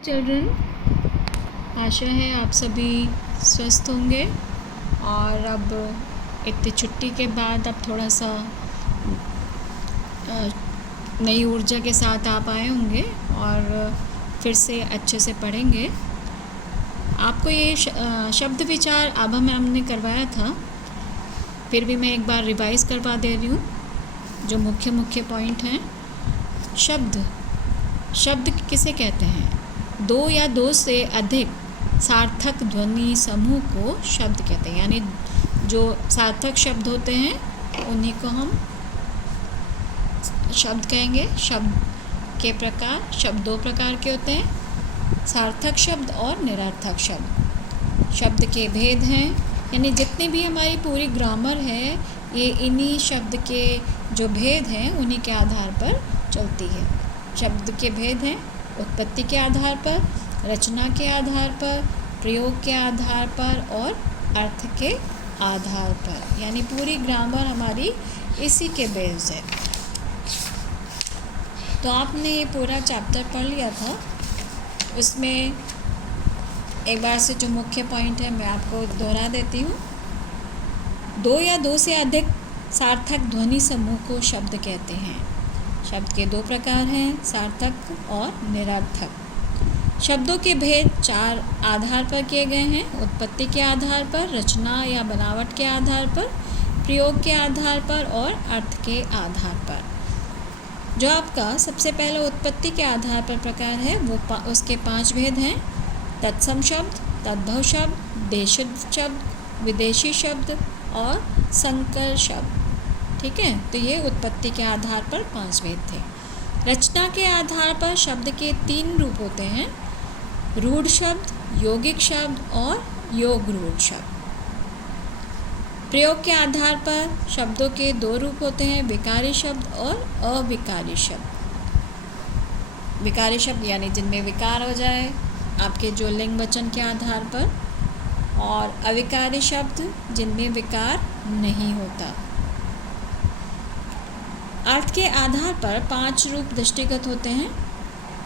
Children, आशा है आप सभी स्वस्थ होंगे और अब इतनी छुट्टी के बाद अब थोड़ा सा नई ऊर्जा के साथ आप आए होंगे और फिर से अच्छे से पढ़ेंगे। आपको ये शब्द विचार अब हमने करवाया था, फिर भी मैं एक बार रिवाइज़ करवा दे रही हूँ जो मुख्य पॉइंट हैं। शब्द किसे कहते हैं? दो या दो से अधिक सार्थक ध्वनि समूह को शब्द कहते हैं। यानी जो सार्थक शब्द होते हैं उन्हीं को हम शब्द कहेंगे। शब्द के प्रकार, शब्द दो प्रकार के होते हैं, सार्थक शब्द और निरर्थक शब्द। शब्द के भेद हैं, यानी जितनी भी हमारी पूरी ग्रामर है ये इन्हीं शब्द के जो भेद हैं उन्हीं के आधार पर चलती है। शब्द के भेद हैं उत्पत्ति के आधार पर, रचना के आधार पर, प्रयोग के आधार पर और अर्थ के आधार पर। यानी पूरी ग्रामर हमारी इसी के बेस है। तो आपने ये पूरा चैप्टर पढ़ लिया था, उसमें एक बार से जो मुख्य पॉइंट है मैं आपको दोहरा देती हूँ। दो या दो से अधिक सार्थक ध्वनि समूह को शब्द कहते हैं। शब्द के दो प्रकार हैं, सार्थक और निरर्थक। शब्दों के भेद चार आधार पर किए गए हैं: उत्पत्ति के आधार पर, रचना या बनावट के आधार पर, प्रयोग के आधार पर और अर्थ के आधार पर। जो आपका सबसे पहले उत्पत्ति के आधार पर प्रकार है वो उसके 5 भेद हैं: तत्सम शब्द, तद्भव शब्द, देशित शब्द, विदेशी शब्द और संकर शब्द। ठीक है, तो ये उत्पत्ति के आधार पर 5 भेद थे। रचना के आधार पर शब्द के 3 रूप होते हैं: रूढ़ शब्द, यौगिक शब्द और योग रूढ़ शब्द। प्रयोग के आधार पर शब्दों के 2 रूप होते हैं: विकारी शब्द और अविकारी शब्द। विकारी शब्द यानी जिनमें विकार हो जाए आपके जो लिंग वचन के आधार पर, और अविकारी शब्द जिनमें विकार नहीं होता। अर्थ के आधार पर 5 रूप दृष्टिगत होते हैं।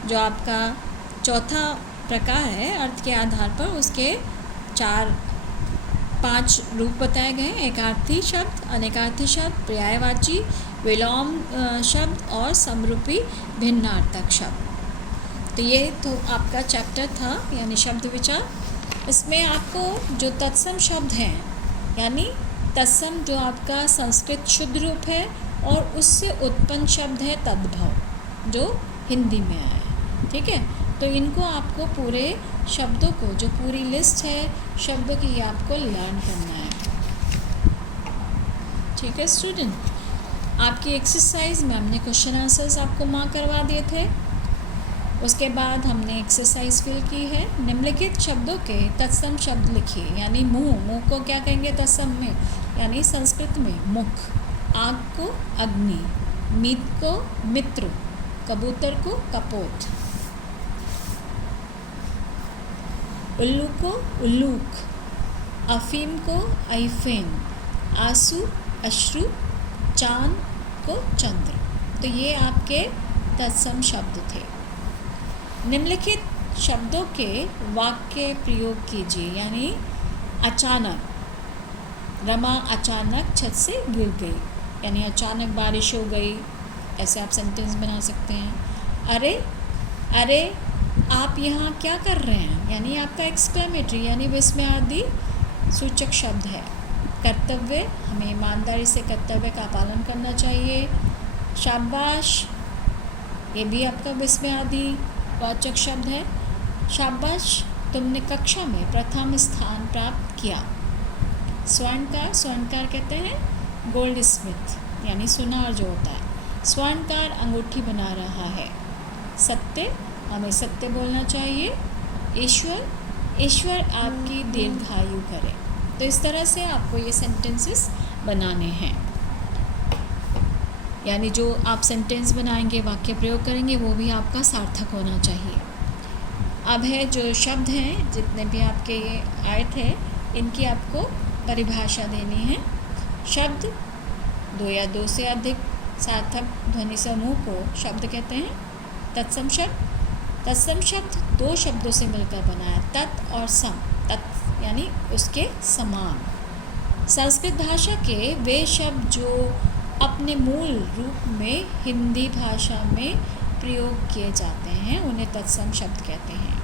जो आपका चौथा प्रकार है अर्थ के आधार पर, उसके 5 रूप बताए गए हैं: एकार्थी शब्द, अनेकार्थी शब्द, पर्यायवाची, विलोम शब्द और समरूपी भिन्नार्थक शब्द। तो ये तो आपका चैप्टर था, यानी शब्द विचार। इसमें आपको जो तत्सम शब्द हैं, यानी तत्सम जो आपका संस्कृत शुद्ध रूप है और उससे उत्पन्न शब्द है तद्भव, जो हिंदी में आया है। ठीक है, तो इनको आपको पूरे शब्दों को, जो पूरी लिस्ट है शब्दों की, आपको लर्न करना है। ठीक है स्टूडेंट, आपकी एक्सरसाइज में हमने क्वेश्चन आंसर्स आपको मार्क करवा दिए थे। उसके बाद हमने एक्सरसाइज फिल की है। निम्नलिखित शब्दों के तत्सम शब्द लिखिए। यानी मुँह को क्या कहेंगे तत्सम में, यानी संस्कृत में मुख। आग को अग्नि, मीत को मित्र, कबूतर को कपोत, उल्लू को उल्लूक, अफीम को अफीम, आंसू अश्रु, चांद को चंद्र। तो ये आपके तत्सम शब्द थे। निम्नलिखित शब्दों के वाक्य प्रयोग कीजिए। यानी अचानक, रमा अचानक छत से गिर गई, यानी अचानक बारिश हो गई, ऐसे आप सेंटेंस बना सकते हैं। अरे आप यहाँ क्या कर रहे हैं, यानी आपका एक्सक्लेमेटरी यानी विस्मयादि सूचक शब्द है। कर्तव्य, हमें ईमानदारी से कर्तव्य का पालन करना चाहिए। शाबाश, ये भी आपका विस्मयादि वाचक शब्द है। शाबाश, तुमने कक्षा में प्रथम स्थान प्राप्त किया। स्वर्णकार कहते हैं गोल्ड स्मिथ, यानी सुनार जो होता है। स्वर्णकार अंगूठी बना रहा है। सत्य, हमें सत्य बोलना चाहिए। ईश्वर आपकी दीर्घायु करे। तो इस तरह से आपको ये सेंटेंसेस बनाने हैं। यानी जो आप सेंटेंस बनाएंगे, वाक्य प्रयोग करेंगे, वो भी आपका सार्थक होना चाहिए। अब है जो शब्द हैं जितने भी आपके ये आए थे, इनकी आपको परिभाषा देनी है। शब्द, दो या दो से अधिक सार्थक ध्वनि समूह को शब्द कहते हैं। तत्सम शब्द दो शब्दों से मिलकर बना है, तत् और सम। तत् यानी उसके समान। संस्कृत भाषा के वे शब्द जो अपने मूल रूप में हिंदी भाषा में प्रयोग किए जाते हैं उन्हें तत्सम शब्द कहते हैं।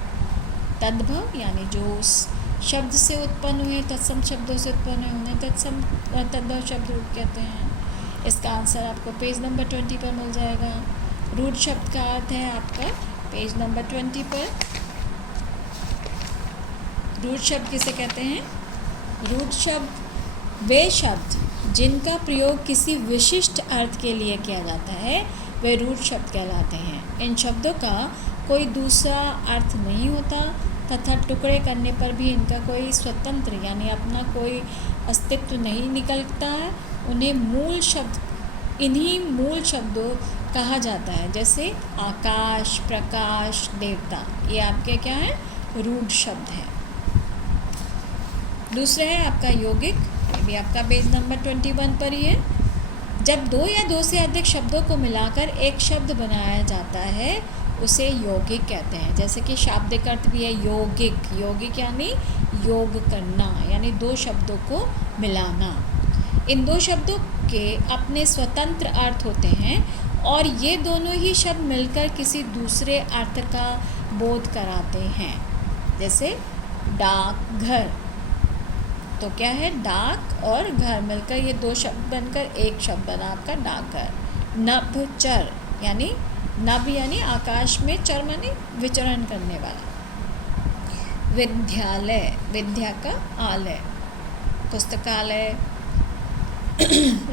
तद्भव यानी जो उस शब्द से उत्पन्न हुए, तत्सम शब्दों से उत्पन्न हुए, उन्हें तद्भव शब्द रूप कहते हैं। इसका आंसर आपको पेज नंबर 20 पर मिल जाएगा। रूट शब्द का अर्थ है आपका पेज नंबर 20 पर। रूट शब्द किसे कहते हैं? रूट शब्द वे शब्द जिनका प्रयोग किसी विशिष्ट अर्थ के लिए किया जाता है वे रूट शब्द कहलाते हैं। इन शब्दों का कोई दूसरा अर्थ नहीं होता तथा टुकड़े करने पर भी इनका कोई स्वतंत्र यानी अपना कोई अस्तित्व नहीं निकलता है। उन्हें मूल शब्द, इन्हीं मूल शब्दों कहा जाता है, जैसे आकाश, प्रकाश, देवता। ये आपके क्या है? रूट शब्द है। दूसरा है आपका यौगिक, ये भी आपका पेज नंबर 21 पर ही है। जब दो या दो से अधिक शब्दों को मिलाकर एक शब्द बनाया जाता है उसे यौगिक कहते हैं। जैसे कि शाब्दिक अर्थ भी है यौगिक। यौगिक यानी योग करना, यानी दो शब्दों को मिलाना। इन दो शब्दों के अपने स्वतंत्र अर्थ होते हैं और ये दोनों ही शब्द मिलकर किसी दूसरे अर्थ का बोध कराते हैं। जैसे डाक घर, तो क्या है? डाक और घर मिलकर ये दो शब्द बनकर एक शब्द बना आपका डाकघर। नभ चर यानी नभ यानी आकाश में, चर माने विचरण करने वाला। विद्यालय, विद्या का आलय। पुस्तकालय,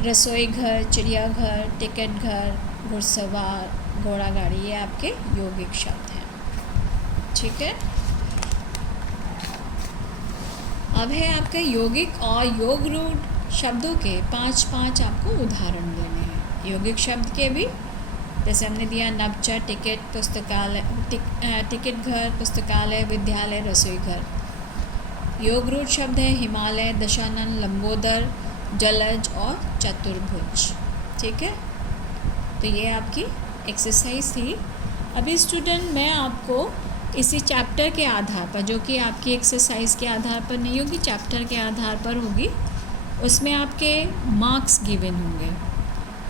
रसोई घर, चिड़ियाघर, टिकट घर, घुड़सवार, घोड़ा गाड़ी, ये आपके यौगिक शब्द हैं। ठीक है। अब है आपके यौगिक और योग रूट शब्दों के 5 आपको उदाहरण देने हैं। यौगिक शब्द के भी जैसे हमने दिया नवचर, टिकट, पुस्तकालय, टिकट घर, पुस्तकालय, विद्यालय, रसोई घर। योग रूट शब्द है हिमालय, दशानन, लंबोदर, जलज और चतुर्भुज। ठीक है। तो ये आपकी एक्सरसाइज थी। अभी स्टूडेंट मैं आपको इसी चैप्टर के आधार पर, जो कि आपकी एक्सरसाइज के आधार पर नहीं होगी, चैप्टर के आधार पर होगी, उसमें आपके मार्क्स गिवन होंगे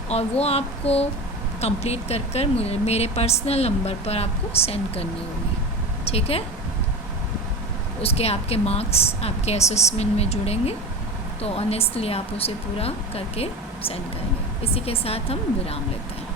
और वो आपको कंप्लीट कर मेरे पर्सनल नंबर पर आपको सेंड करनी होगी। ठीक है। उसके आपके मार्क्स आपके असेसमेंट में जुड़ेंगे, तो ऑनेस्टली आप उसे पूरा करके सेंड करेंगे। इसी के साथ हम विराम लेते हैं।